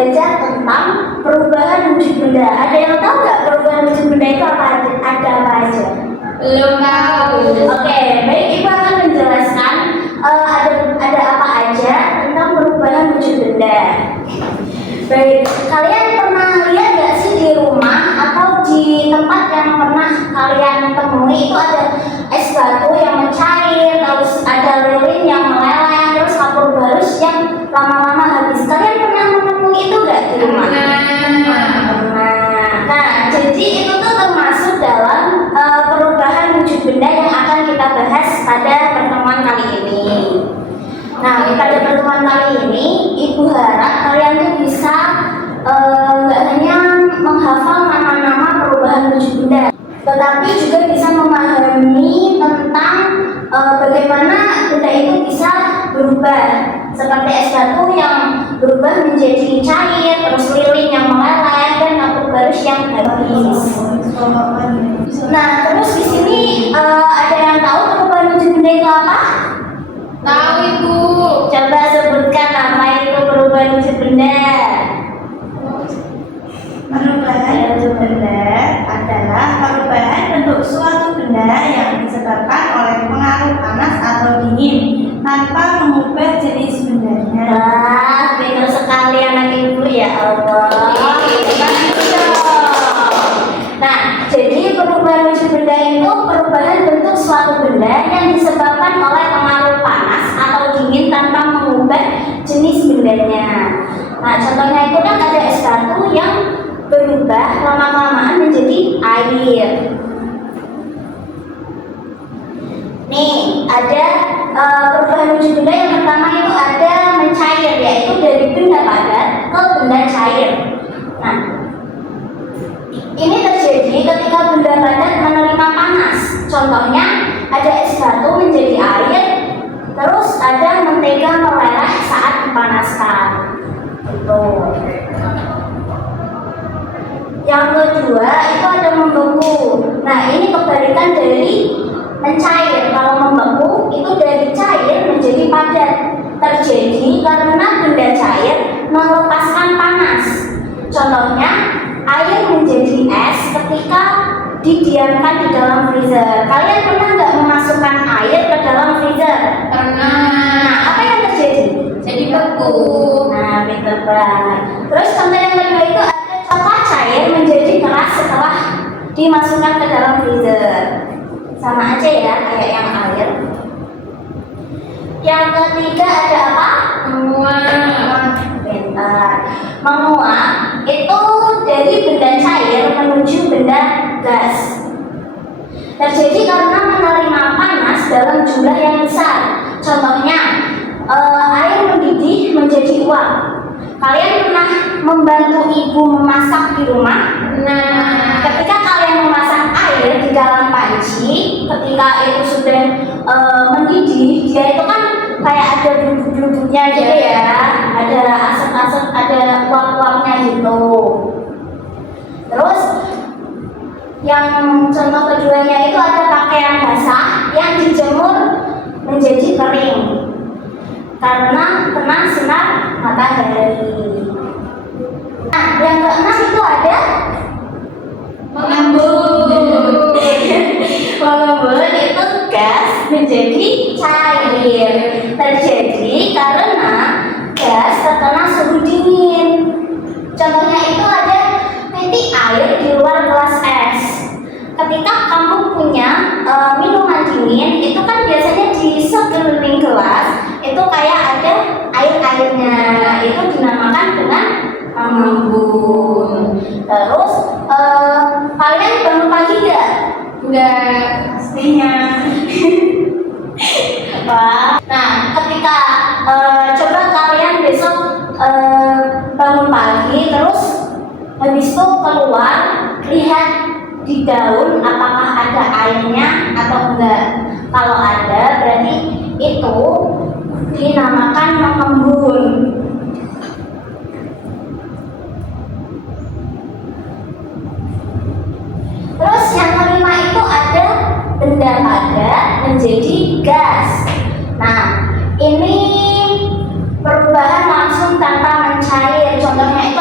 belajar tentang perubahan wujud benda. Ada yang tahu nggak perubahan wujud benda itu apa aja? Belum tahu. Oke, baik, Ibu akan menjelaskan ada apa aja tentang perubahan wujud benda. Baik, kalian pernah lihat nggak sih di rumah atau di tempat yang pernah kalian temui itu ada es batu yang mencair, terus ada lilin yang meleleh, terus kapur barus yang lama-lama habis. Kalian pernah menemui itu nggak di rumah? Nah, jadi itu tuh termasuk dalam perubahan wujud benda yang akan kita bahas pada pertemuan kali ini. Nah, pada pertemuan kali ini, Ibu harap kalian tuh bisa nggak hanya menghafal nama-nama perubahan wujud benda, tetapi juga bisa memahami tentang bagaimana benda itu bisa berubah, seperti es batu yang berubah menjadi cair, terus lilin yang meleleh, dan kapur barus yang habis. Nah, terus di sini ada yang tahu perubahan wujud benda itu apa? Tahu Ibu. Coba sebutkan apa itu perubahan wujud benda. Perubahan wujud benda adalah perubahan bentuk suatu benda yang disebabkan oleh pengaruh panas atau dingin tanpa mengubah jenis bendanya. Wah, pintar sekali anak Ibu, ya Allah. Nah, jadi perubahan wujud benda itu perubahan bentuk suatu benda yang disebabkan oleh pengaruh panas atau dingin tanpa mengubah jenis bendanya. Nah, contohnya itu kan ada es batu yang berubah lama-kelamaan menjadi air. Nih, ada perubahan wujud benda yang pertama itu ada mencair, yaitu dari benda padat ke benda cair. Nah, ini terjadi ketika benda padat menerima panas. Contohnya ada es batu menjadi air, terus ada mentega meleleh saat dipanaskan. Itu. Yang kedua itu ada membeku. Nah, ini kebalikan dari mencair. Kalau membeku itu dari cair menjadi padat. Terjadi karena benda cair melepaskan panas. Contohnya air menjadi es ketika didiamkan di dalam freezer. Kalian pernah nggak memasukkan air ke dalam freezer? Pernah. Nah, apa yang terjadi? Jadi beku. Nah, pintar banget. Terus contoh yang kedua itu ada coklat cair menjadi keras setelah dimasukkan ke dalam freezer. Sama aja ya kayak yang air. Yang ketiga ada apa? Menguap. Pintar. Menguap itu dari benda cair menuju benda gas. Terjadi karena menerima panas dalam jumlah yang besar. Contohnya air mendidih menjadi uap. Kalian pernah membantu ibu memasak di rumah? Nah, Ketika kalian memasak air di dalam panci, ketika itu sudah mendidih, dia itu kan kayak ada bubuk-bubuknya gitu ya, ada asap-asap, ada uap-uapnya gitu. Terus yang contoh keduanya itu ada pakaian basah yang dijemur menjadi kering karena kena sinar matahari. Nah, yang keenam itu ada mengembun. mengembun itu gas menjadi cair. Terjadi karena gas terkena suhu dingin. Contohnya itu ada titik air di luar gelas es. Ketika kamu punya minuman dingin, itu kan biasanya di sekeliling gelas itu kayak ada air-airnya. Itu dinamakan dengan mengembun. Terus kalian bangun pagi nggak? Enggak. Pastinya. Wah. Nah, ketika coba kalian besok bangun pagi, terus habis itu keluar, lihat di daun apakah ada airnya atau enggak. Kalau ada, berarti itu dinamakan mengembun. Terus yang kelima itu ada benda padat menjadi gas. Nah, ini perubahan langsung tanpa mencair. Contohnya itu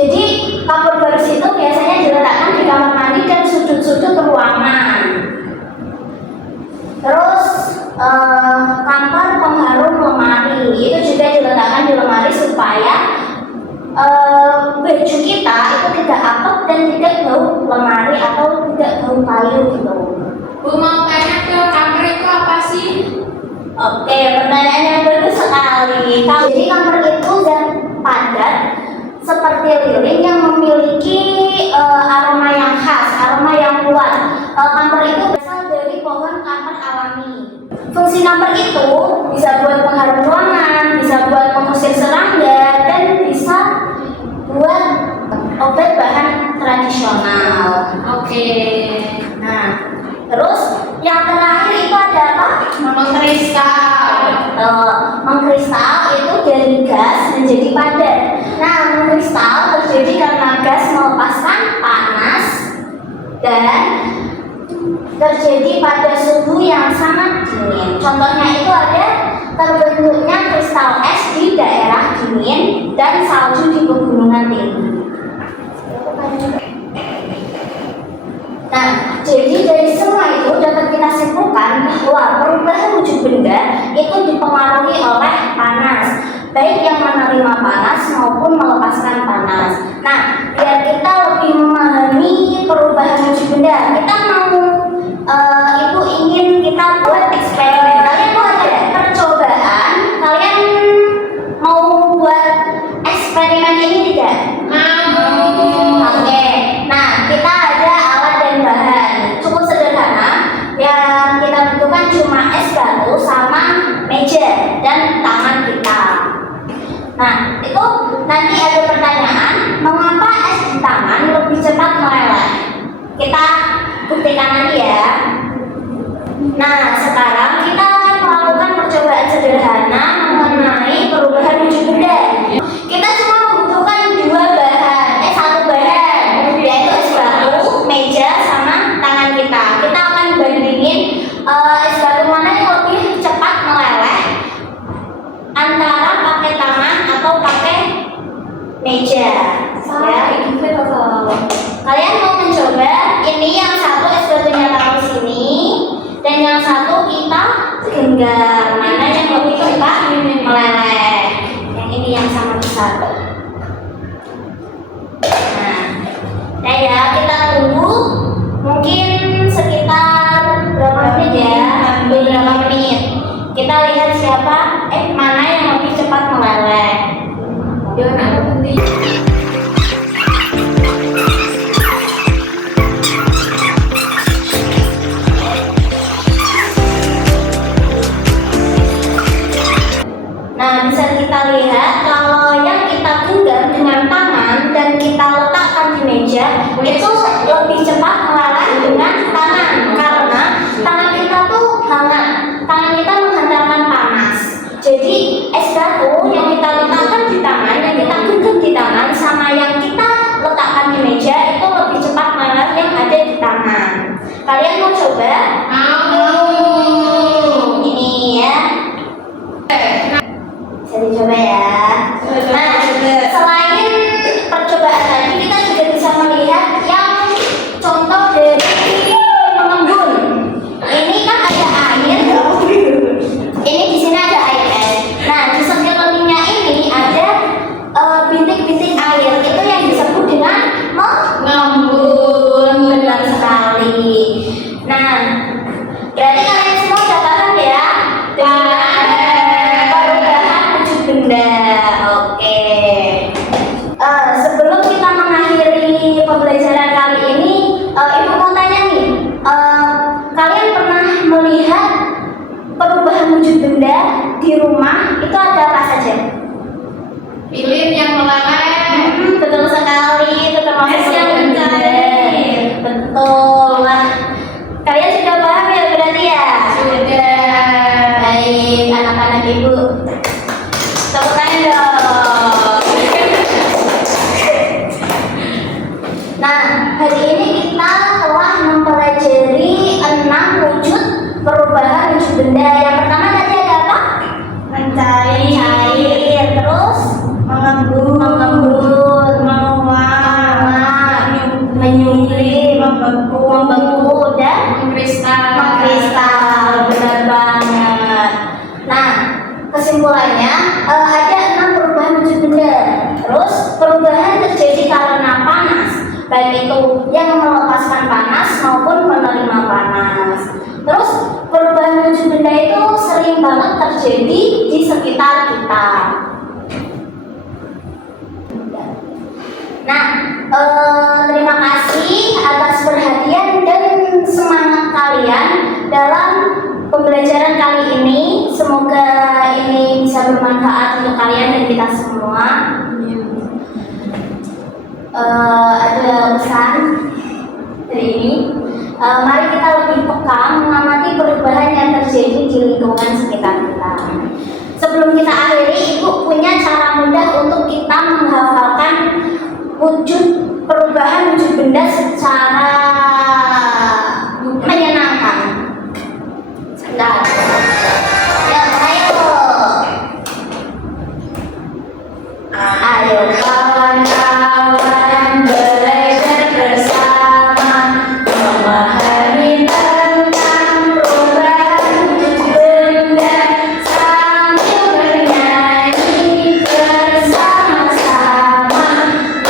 Jadi kapur baris itu biasanya diletakkan di kamar mandi dan sudut-sudut ruangan. Terus kamper pengharum lemari itu juga diletakkan di lemari supaya baju kita itu tidak apek dan tidak bau lemari atau tidak bau kayu gitu. Bu, mau tanya ke kamar itu apa sih? Oke, pertanyaan yang bagus sekali. Jadi kamper itu zat padat seperti lilin yang memiliki aroma yang khas, aroma yang kuat. Kamper itu berasal dari pohon kamper alami. Fungsi kamper itu bisa buat pengharum ruangan, bisa buat mengusir serangga, dan bisa buat obat bahan tradisional. Oke. Nah, terus yang terakhir itu ada apa? Mengkristal. Mengkristal itu dari gas menjadi padat. Nah, mengkristal terjadi karena gas melepaskan panas dan terjadi pada suhu yang sangat dingin. Contohnya itu ada terbentuknya kristal es di daerah dingin dan salju di pegunungan tinggi. Nah, jadi dari semua itu dapat kita simpulkan bahwa perubahan wujud benda itu dipengaruhi oleh panas, baik yang menerima panas maupun melepaskan panas. Nah, biar kita lebih memahami perubahan wujud benda, kita mau ibu ingin kita buat eksperimen. Kalian mau ada percobaan? Kalian mau buat eksperimen ini tidak? Oke. Nah, kita ada alat dan bahan cukup sederhana. Yang kita butuhkan cuma es batu sama meja dan tangan kita. Nah, itu nanti ada pertanyaan, mengapa es di tangan lebih cepat meleleh? Kita buktikan nanti ya. Nah, sekarang kita akan melakukan percobaan sederhana mengenai perubahan wujud benda. Kita cuma membutuhkan satu bahan, yaitu es batu, meja, sama tangan kita. Kita akan bandingin es batu mana yang lebih cepat meleleh antara pakai tangan atau pakai meja. Ya, kalian mau mencoba? Ini yang satu es batunya taruh sini, dan yang satu kita genggam. Mana yang lebih cepat meleleh? Yang ini yang sama besar. Nah, ya kita tunggu mungkin sekitar berapa menit ya? Beberapa menit. Kita lihat siapa mana yang lebih cepat meleleh. Jangan aku nanti. Nah, bisa kita lihat kalau yang kita genggam dengan tangan dan kita letakkan di meja itu lebih cepat meleleh dengan tangan, karena tangan kita tuh hangat, tangan kita menghantarkan panas. Jadi es batu yang kita letakkan di tangan, yang kita genggam di tangan, sama yang kita letakkan di meja itu lebih cepat meleleh yang ada di tangan. Kalian mau coba? Ini ya. Bisa dicoba ya. Nah, selain percobaan tadi, kita juga bisa melihat yang contoh terjadi di sekitar kita. Nah, terima kasih atas perhatian dan semangat kalian dalam pembelajaran kali ini. Semoga ini bisa bermanfaat untuk kalian dan kita semua. Ada pesan dari ini. Mari kita lebih peka mengamati perubahan yang terjadi di lingkungan sekitar kita. Sebelum kita akhiri, Ibu punya cara mudah untuk kita menghafalkan perubahan wujud benda secara menyenangkan. Sebentar. Ya, ayo kawan-kawan belajar bersama memahami tentang perubahan wujud benda sambil bernyanyi bersama-sama.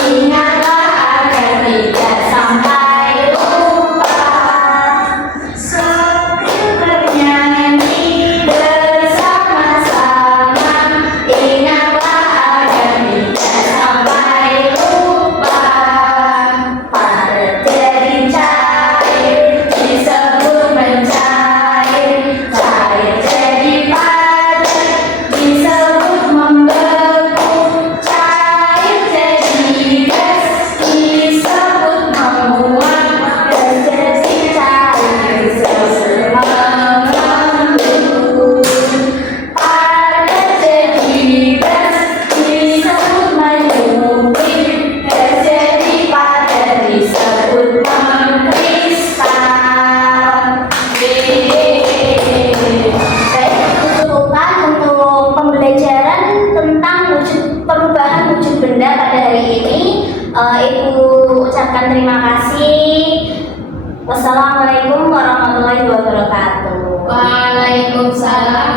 Ingatlah agar tidak sampai lupa. Sambil bernyanyi bersama-sama. Ingatlah agar tidak sampai lupa. Padat jadi cair disebut mencair. Cair jadi padat disebut membeku. Cair jadi gas disebut menguap. Dan jadi cair disebut mengembun. Padat jadi gas disebut menyupit. Gas jadi padat disebut mengkristal. Baik, cukupkan untuk pembelajaran tentang perubahan wujud benda pada hari ini. Ibu ucapkan terima kasih. Wassalamualaikum warahmatullahi wabarakatuh. Waalaikumsalam